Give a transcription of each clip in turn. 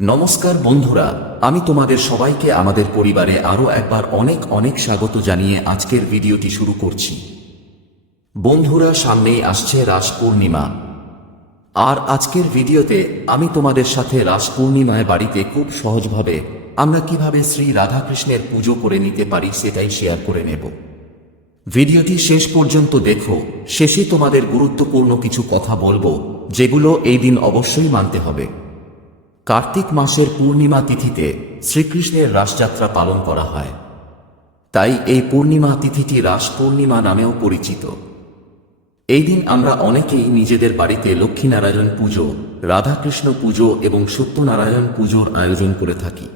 নমস্কার বন্ধুরা, আমি তোমাদের সবাইকে আমাদের পরিবারে আরও একবার অনেক অনেক স্বাগত জানিয়ে আজকের ভিডিওটি শুরু করছি। বন্ধুরা, সামনেই আসছে রাস পূর্ণিমা। আর আজকের ভিডিওতে আমি তোমাদের সাথে রাস পূর্ণিমায় বাড়িতে খুব সহজভাবে আমরা কীভাবে শ্রী রাধাকৃষ্ণের পুজো করে নিতে পারি সেটাই শেয়ার করে নেব। ভিডিওটি শেষ পর্যন্ত দেখো, শেষে তোমাদের গুরুত্বপূর্ণ কিছু কথা বলব, যেগুলো এই দিন অবশ্যই মানতে হবে। কার্তিক মাসের পূর্ণিমা তিথিতে শ্রীকৃষ্ণের রাসযাত্রা পালন করা হয়। তাই এই পূর্ণিমা তিথিটি রাস পূর্ণিমা নামেও পরিচিত। এই দিন আমরা অনেকেই নিজেদের বাড়িতে লক্ষ্মীনারায়ণ পুজো, রাধাকৃষ্ণ পুজো এবং সত্যনারায়ণ পুজোর আয়োজন করে থাকি।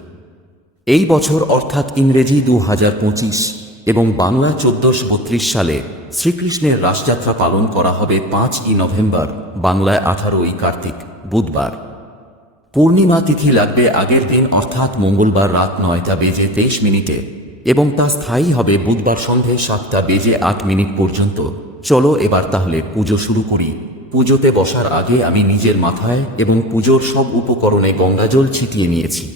এই বছর অর্থাৎ ইংরেজি দু হাজার পঁচিশ এবং বাংলা চোদ্দশো বত্রিশ সালে শ্রীকৃষ্ণের রাসযাত্রা পালন করা হবে পাঁচই নভেম্বর, বাংলায় আঠারোই কার্তিক, বুধবার। পূর্ণিমা তিথি লাগবে আগের দিন, অর্থাৎ মঙ্গলবার রাত নয়টা বেজে তেইশ মিনিটে। এবং তা স্থায়ী হবে বুধবার সন্ধে সাতটা বেজে আট মিনিট পর্যন্ত। চলো এবার তাহলে পুজো শুরু করি। পুজোতে বসার আগে আমি নিজের মাথায় এবং পুজোর সব উপকরণে গঙ্গাজল ছিটিয়ে নিয়েছি।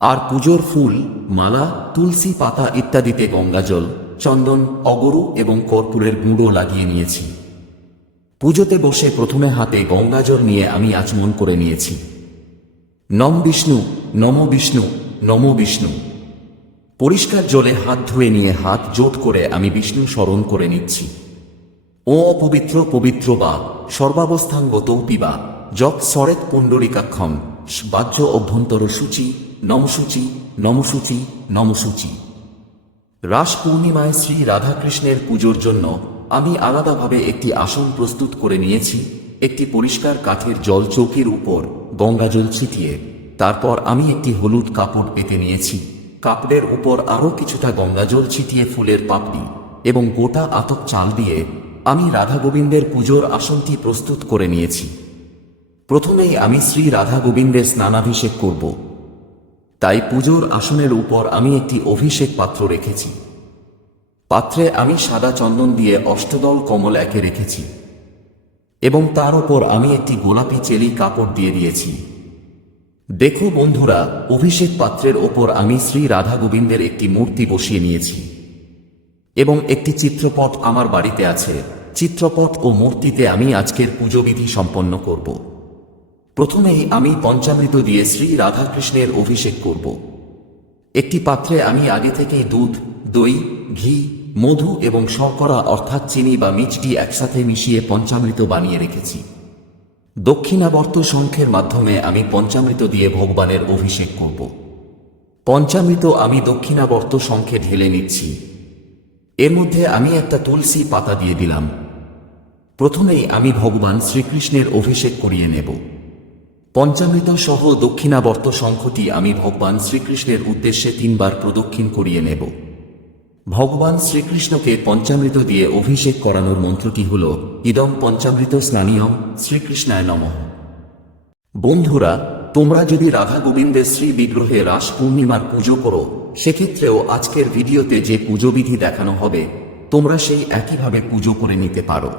আর পুজোর ফুল, মালা, তুলসী পাতা ইত্যাদিতে গঙ্গাজল, চন্দন, অগরু এবং কর্পূরের গুঁড়ো লাগিয়ে নিয়েছি। পুজোতে বসে প্রথমে হাতে গঙ্গাজল নিয়ে আমি আচমন করে নিয়েছি। নম বিষ্ণু নম বিষ্ণু নম বিষ্ণু। পরিষ্কার জলে হাত ধুয়ে নিয়ে হাত জোট করে আমি বিষ্ণু স্মরণ করে নিচ্ছি। ও অপবিত্র পবিত্র বা, সর্বাবস্থাঙ্গত পিবা যক সরেত পুণ্ডরিকাক্ষম, বাহ্য অভ্যন্তর সূচি, নমসূচি নমসূচি নমসূচি। রাস পূর্ণিমায় শ্রী রাধাকৃষ্ণের পুজোর জন্য আমি আলাদাভাবে একটি আসন প্রস্তুত করে নিয়েছি। একটি পরিষ্কার কাঠের জল চৌকির উপর গঙ্গাজল ছিটিয়ে, তারপর আমি একটি হলুদ কাপড় পেতে নিয়েছি। কাপড়ের উপর আরও কিছুটা গঙ্গাজল ছিটিয়ে ফুলের পাপড়ি এবং গোটা আতক চাল দিয়ে আমি রাধা গোবিন্দের পুজোর আসনটি প্রস্তুত করে নিয়েছি। প্রথমেই আমি শ্রী রাধা গোবিন্দের স্নানাভিষেক করব। তাই পুজোর আসনের উপর আমি একটি অভিষেক পাত্র রেখেছি। পাত্রে আমি সাদা চন্দন দিয়ে অষ্টদল কমল একে রেখেছি। এবং তার ওপর আমি একটি গোলাপি চেলি কাপড় দিয়ে দিয়েছি। দেখো বন্ধুরা, অভিষেক পাত্রের ওপর আমি শ্রী রাধা গোবিন্দের একটি মূর্তি বসিয়ে নিয়েছি। এবং একটি চিত্রপট আমার বাড়িতে আছে। চিত্রপট ও মূর্তিতে আমি আজকের পুজোবিধি সম্পন্ন করব। প্রথমেই আমি পঞ্চামৃত দিয়ে শ্রী রাধাকৃষ্ণের অভিষেক করব। একটি পাত্রে আমি আগে থেকেই দুধ, দই, ঘি মধু এবং শর্করা অর্থাৎ চিনি বা মিষ্টি একসাথে মিশিয়ে পঞ্চামৃত বানিয়ে রেখেছি। দক্ষিণাবর্ত শঙ্খের মাধ্যমে আমি পঞ্চামৃত দিয়ে ভগবানের অভিষেক করব। পঞ্চামৃত আমি দক্ষিণাবর্ত শঙ্খে ঢেলে নিচ্ছি। এর মধ্যে আমি একটা তুলসী পাতা দিয়ে দিলাম। প্রথমেই আমি ভগবান শ্রীকৃষ্ণের অভিষেক করিয়ে নেব। পঞ্চামৃত সহ দক্ষিণাবর্ত শঙ্খটি আমি ভগবান শ্রীকৃষ্ণের উদ্দেশ্যে তিনবার প্রদক্ষিণ করিয়ে নেব। ভগবান শ্রীকৃষ্ণকে পঞ্চামৃত দিয়ে অভিষেক করানোর মন্ত্রটি হল? ইদম পঞ্চামৃত স্নানীয়ম শ্রীকৃষ্ণায় নমঃ। বন্ধুরা, তোমরা যদি রাধা গোবিন্দের শ্রী বিগ্রহে রাস পূর্ণিমার পুজো করো, সেক্ষেত্রেও আজকের ভিডিওতে যে পুজোবিধি দেখানো হবে, তোমরা সেই একইভাবে পুজো করে নিতে পারো।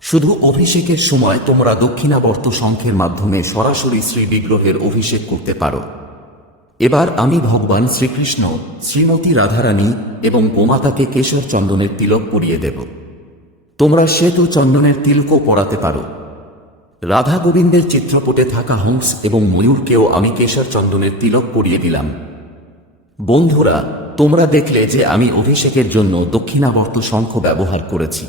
শুধু অভিষেকের সময় তোমরা দক্ষিণাবর্ত শঙ্খের মাধ্যমে সরাসরি শ্রী বিগ্রহের অভিষেক করতে পারো। এবার আমি ভগবান শ্রীকৃষ্ণ, শ্রীমতী রাধারানী এবং গোমাতাকে কেশর চন্দনের তিলক পরিয়ে দেব। তোমরা সেতু চন্দনের তিলকও পরাতে পারো। রাধা গোবিন্দের চিত্রপটে থাকা হংস এবং ময়ূরকেও আমি কেশর চন্দনের তিলক পরিয়ে দিলাম। বন্ধুরা, তোমরা দেখলে যে আমি অভিষেকের জন্য দক্ষিণাবর্ত শঙ্খ ব্যবহার করেছি।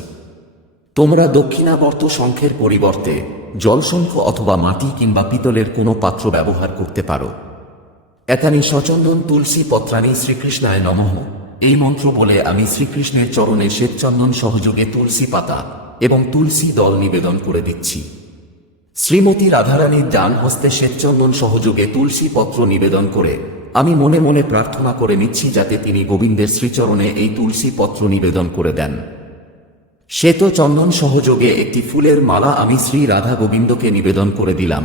তোমরা দক্ষিণাবর্ত শঙ্খের পরিবর্তে জলশঙ্খ অথবা মাটি কিংবা পিতলের কোনো পাত্র ব্যবহার করতে পারো। একানি সচন্দন তুলসী পত্রানি শ্রীকৃষ্ণায় নমঃ। এই মন্ত্র বলে আমি শ্রীকৃষ্ণের চরণে শ্বেতচন্দন সহযোগে তুলসী পাতা এবং তুলসী দল নিবেদন করে দিচ্ছি। শ্রীমতী রাধারানীর ডান হস্তে শ্বেতচন্দন সহযোগে তুলসী পত্র নিবেদন করে আমি মনে মনে প্রার্থনা করে নিচ্ছি যাতে তিনি গোবিন্দের শ্রীচরণে এই তুলসী পত্র নিবেদন করে দেন। শ্বেত চন্দন সহযোগে একটি ফুলের মালা আমি শ্রী রাধা গোবিন্দকে নিবেদন করে দিলাম।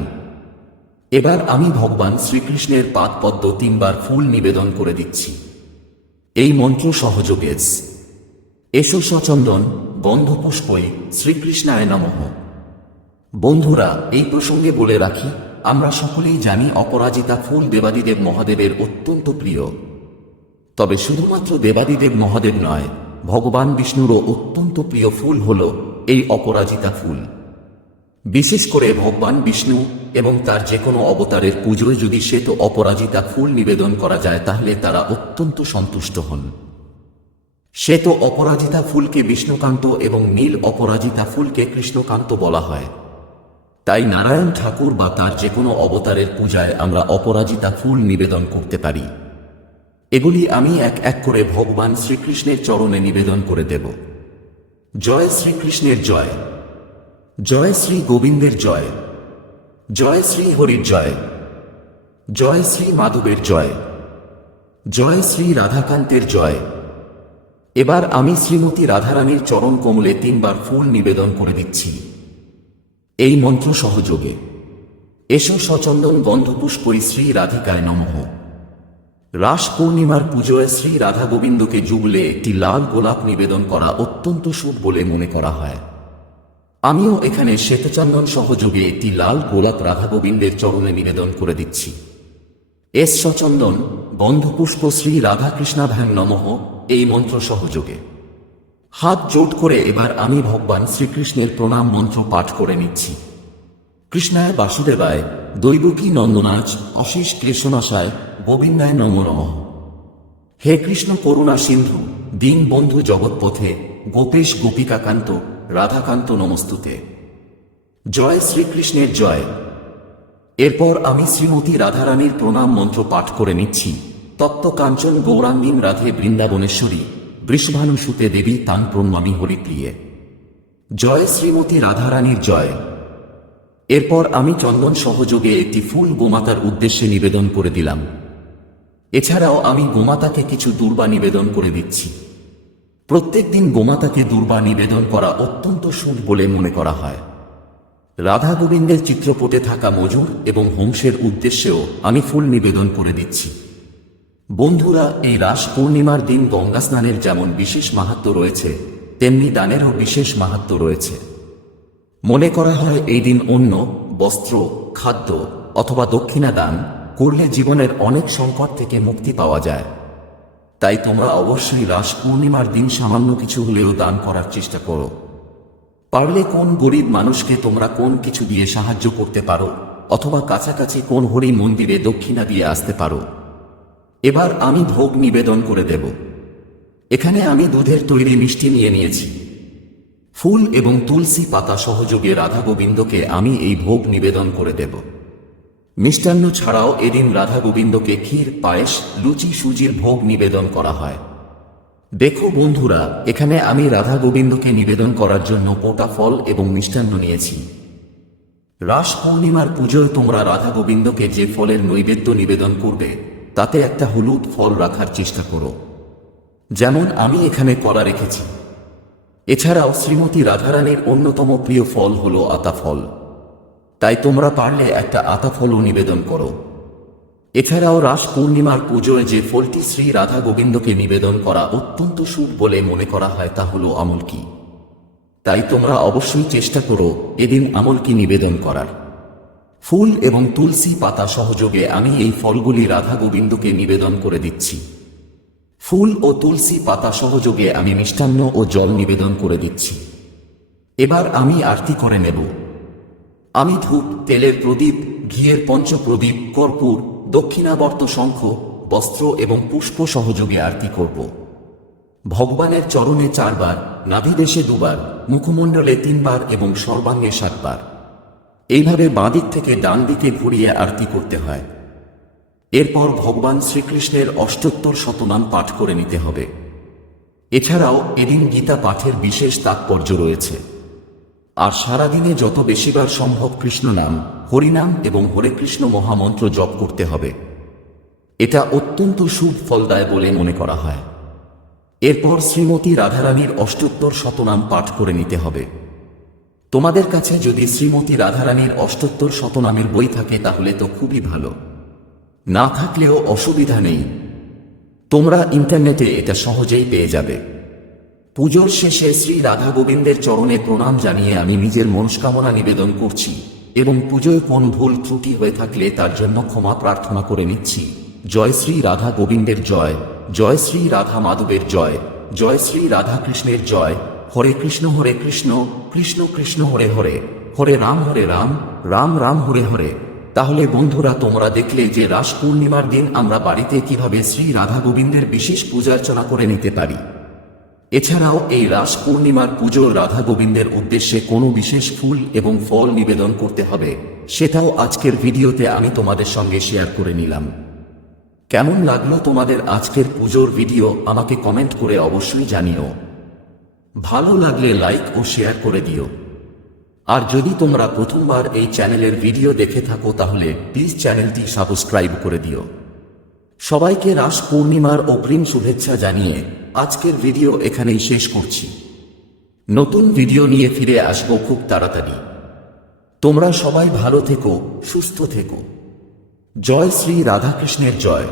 এবার আমি ভগবান শ্রীকৃষ্ণের পাদ পদ্ম তিনবার ফুল নিবেদন করে দিচ্ছি। এই মন্ত্র সহযোগে এসো। সচন্দন গন্ধপুষ্পই শ্রীকৃষ্ণায় নমঃ। বন্ধুরা, এই প্রসঙ্গে বলে রাখি, আমরা সকলেই জানি অপরাজিতা ফুল দেবাদিদেব মহাদেবের অত্যন্ত প্রিয়। তবে শুধুমাত্র দেবাদিদেব মহাদেব নয়, ভগবান বিষ্ণুরও অত্যন্ত প্রিয় ফুল হল এই অপরাজিতা ফুল। বিশেষ করে ভগবান বিষ্ণু এবং তার যে কোনো অবতারের পুজোয় যদি শ্বেত অপরাজিতা ফুল নিবেদন করা যায়, তাহলে তারা অত্যন্ত সন্তুষ্ট হন। শ্বেত অপরাজিতা ফুলকে বিষ্ণুকান্ত এবং নীল অপরাজিতা ফুলকে কৃষ্ণকান্ত বলা হয়। তাই নারায়ণ ঠাকুর বা তার যে কোনো অবতারের পূজায় আমরা অপরাজিতা ফুল নিবেদন করতে পারি। এগুলি আমি এক এক করে ভগবান শ্রীকৃষ্ণের চরণে নিবেদন করে দেব। জয় শ্রীকৃষ্ণের জয়। জয় শ্রী গোবিন্দের জয়। জয় শ্রী হরির জয়। জয় শ্রী মাধবের জয়। জয় শ্রী রাধাকান্তের জয়। এবার আমি শ্রীমতী রাধারানীর চরণ কমলে তিনবার ফুল নিবেদন করে দিচ্ছি। এই মন্ত্র সহযোগে। এসো সচন্দন গন্ধপুষ্পরি শ্রী রাধিকায় নমঃ। রাস পূর্ণিমার পুজোয় শ্রী রাধা গোবিন্দকে জুগলে একটি লাল গোলাপ নিবেদন করা অত্যন্ত শুভ বলে মনে করা হয়। আমিও এখানে শ্বেতচন্দন সহযোগে একটি লাল গোলাপ রাধা গোবিন্দের চরণে নিবেদন করে দিচ্ছি। এস সচন্দন, গন্ধপুষ্প শ্রী রাধাকৃষ্ণাভ্যাং নমঃ, এই মন্ত্র সহযোগে। হাত জোট করে এবার আমি ভগবান শ্রীকৃষ্ণের প্রণাম মন্ত্র পাঠ করে নিচ্ছি। কৃষ্ণায় বাসুদেবায়, দৈবকী নন্দনাচ অশেষ ক্লেশনাশায় গোবিন্দায় নম নমঃ। হে কৃষ্ণ করুণা সিন্ধু দীন বন্ধু জগৎপথে গোপেশ গোপিকাকান্ত রাধাকান্ত নমস্তুতে। জয় শ্রীকৃষ্ণের জয়। এরপর আমি শ্রীমতী রাধারানীর প্রণাম মন্ত্র পাঠ করে নিচ্ছি। তত্ত্ব কাঞ্চন গৌরাঙ্গীন রাধে বৃন্দাবনেশ্বরী বৃষভানু সুতে দেবী তান প্রণমামি হরিপ্রিয়ে। জয় শ্রীমতী রাধারানীর জয়। এরপর আমি চন্দন সহযোগে একটি ফুল গোমাতার উদ্দেশ্যে নিবেদন করে দিলাম। এছাড়াও আমি গোমাতাকে কিছু দুর্বা নিবেদন করে দিচ্ছি। প্রত্যেক দিন গোমাতাকে দুর্বা নিবেদন করা অত্যন্ত শুভ বলে মনে করা হয়। রাধা গোবিন্দের চিত্রপটে থাকা মজুর এবং হংসের উদ্দেশ্যেও আমি ফুল নিবেদন করে দিচ্ছি। বন্ধুরা, এই রাস পূর্ণিমার দিন গঙ্গা স্নানের যেমন বিশেষ মাহাত্ম রয়েছে, তেমনি দানেরও বিশেষ মাহাত্ম রয়েছে। মনে করা হয় এই দিন অন্য বস্ত্র, খাদ্য অথবা দক্ষিণা দান করলে জীবনের অনেক সংকট থেকে মুক্তি পাওয়া যায়। তাই তোমরা অবশ্যই রাস পূর্ণিমার দিন সামান্য কিছু হলেও দান করার চেষ্টা করো। পারলে কোন গরিব মানুষকে তোমরা কোন কিছু দিয়ে সাহায্য করতে পারো, অথবা কাছাকাছি কোন হরি মন্দিরে দক্ষিণা দিয়ে আসতে পারো। এবার আমি ভোগ নিবেদন করে দেব। এখানে আমি দুধের তৈরি মিষ্টি নিয়ে নিয়েছি। ফুল এবং তুলসী পাতা সহযোগে রাধা গোবিন্দকে আমি এই ভোগ নিবেদন করে দেব। মিষ্টান্ন ছাড়াও এদিন রাধা গোবিন্দকে ক্ষীর, পায়েস, লুচি, সুজির ভোগ নিবেদন করা হয়। দেখো বন্ধুরা, এখানে আমি রাধা গোবিন্দকে নিবেদন করার জন্য পোটা ফল এবং মিষ্টান্ন নিয়েছি। রাস পূর্ণিমার পুজোয় তোমরা রাধা গোবিন্দকে যে ফলের নৈবেদ্য নিবেদন করবে, তাতে একটা হলুদ ফল রাখার চেষ্টা করো। যেমন আমি এখানে কলা রেখেছি। এছাড়াও শ্রীমতী রাধারানীর অন্যতম প্রিয় ফল হল আতা ফল। তাই তোমরা পারলে একটা আতা ফলও নিবেদন করো। এছাড়াও রাস পূর্ণিমার পুজোয় যে ফলটি শ্রী রাধা গোবিন্দকে নিবেদন করা অত্যন্ত শুভ বলে মনে করা হয়, তা হল আমলকি তাই তোমরা অবশ্যই চেষ্টা করো এদিন আমলকি নিবেদন করার। ফুল এবং তুলসী পাতা সহযোগে আমি এই ফলগুলি রাধা গোবিন্দকে নিবেদন করে দিচ্ছি। ফুল ও তুলসী পাতা সহযোগে আমি মিষ্টান্ন ও জল নিবেদন করে দিচ্ছি। এবার আমি আরতি করে নেব। আমি ধূপ তেলের প্রদীপ, ঘিয়ের পঞ্চপ্রদীপ, কর্পূর, দক্ষিণাবর্ত শঙ্খ, বস্ত্র এবং পুষ্প সহযোগে আরতি করব। ভগবানের চরণে চারবার, নাভিদেশে দুবার, মুখমণ্ডলে তিনবার এবং সর্বাঙ্গে সাতবার। এইভাবে বাঁদিক থেকে ডান দিকে ঘুরিয়ে আরতি করতে হয়। এরপর ভগবান শ্রীকৃষ্ণের অষ্টোত্তর শতনাম পাঠ করে নিতে হবে। এছাড়াও এদিন গীতা পাঠের বিশেষ তাৎপর্য রয়েছে। আর সারাদিনে যত বেশিবার সম্ভব কৃষ্ণ নাম হরিনাম এবং হরে কৃষ্ণ মহামন্ত্র জপ করতে হবে। এটা অত্যন্ত শুভ ফলদায় বলে মনে করা হয়। এরপর শ্রীমতী রাধারানীর অষ্টোত্তর শতনাম পাঠ করে নিতে হবে। তোমাদের কাছে যদি শ্রীমতী রাধারানীর অষ্টোত্তর শতনামের বই থাকে তাহলে তো খুবই ভালো। না থাকলেও অসুবিধা নেই। তোমরা ইন্টারনেটে এটা সহজেই পেয়ে যাবে। পুজোর শেষে শ্রী রাধা গোবিন্দের চরণে প্রণাম জানিয়ে আমি নিজের মনস্কামনা নিবেদন করছি এবং পুজোয় কোন ভুল ত্রুটি হয়ে থাকলে তার জন্য ক্ষমা প্রার্থনা করে নিচ্ছি। জয় শ্রী রাধা গোবিন্দের জয় জয় শ্রী রাধা মাধবের জয় জয় শ্রী রাধা কৃষ্ণের জয়। হরে কৃষ্ণ হরে কৃষ্ণ কৃষ্ণ কৃষ্ণ, হরে হরে। হরে রাম হরে রাম রাম রাম, হরে হরে। তাহলে বন্ধুরা, তোমরা দেখলে যে রাস পূর্ণিমার দিন আমরা বাড়িতে কীভাবে শ্রী রাধা গোবিন্দের বিশেষ পূজার্চনা করে নিতে পারি। এছাড়াও এই রাস পূর্ণিমার পুজোর রাধা গোবিন্দের উদ্দেশ্যে কোনো বিশেষ ফুল এবং ফল নিবেদন করতে হবে, সেটাও আজকের ভিডিওতে আমি তোমাদের সঙ্গে শেয়ার করে নিলাম। কেমন লাগল তোমাদের আজকের পুজোর ভিডিও আমাকে কমেন্ট করে অবশ্যই জানিও। ভালো লাগলে লাইক ও শেয়ার করে দিও। আর যদি তোমরা প্রথমবার এই চ্যানেলের ভিডিও দেখে থাকো তাহলে প্লিজ চ্যানেলটি সাবস্ক্রাইব করে দিও। সবাইকে রাস পূর্ণিমার অগ্রিম শুভেচ্ছা জানিয়ে আজকের ভিডিও এখানেই শেষ করছি। নতুন ভিডিও নিয়ে ফিরে আসব খুব তাড়াতাড়ি। তোমরা সবাই ভালো থেকো, সুস্থ থেকো। জয় শ্রী রাধাকৃষ্ণের জয়।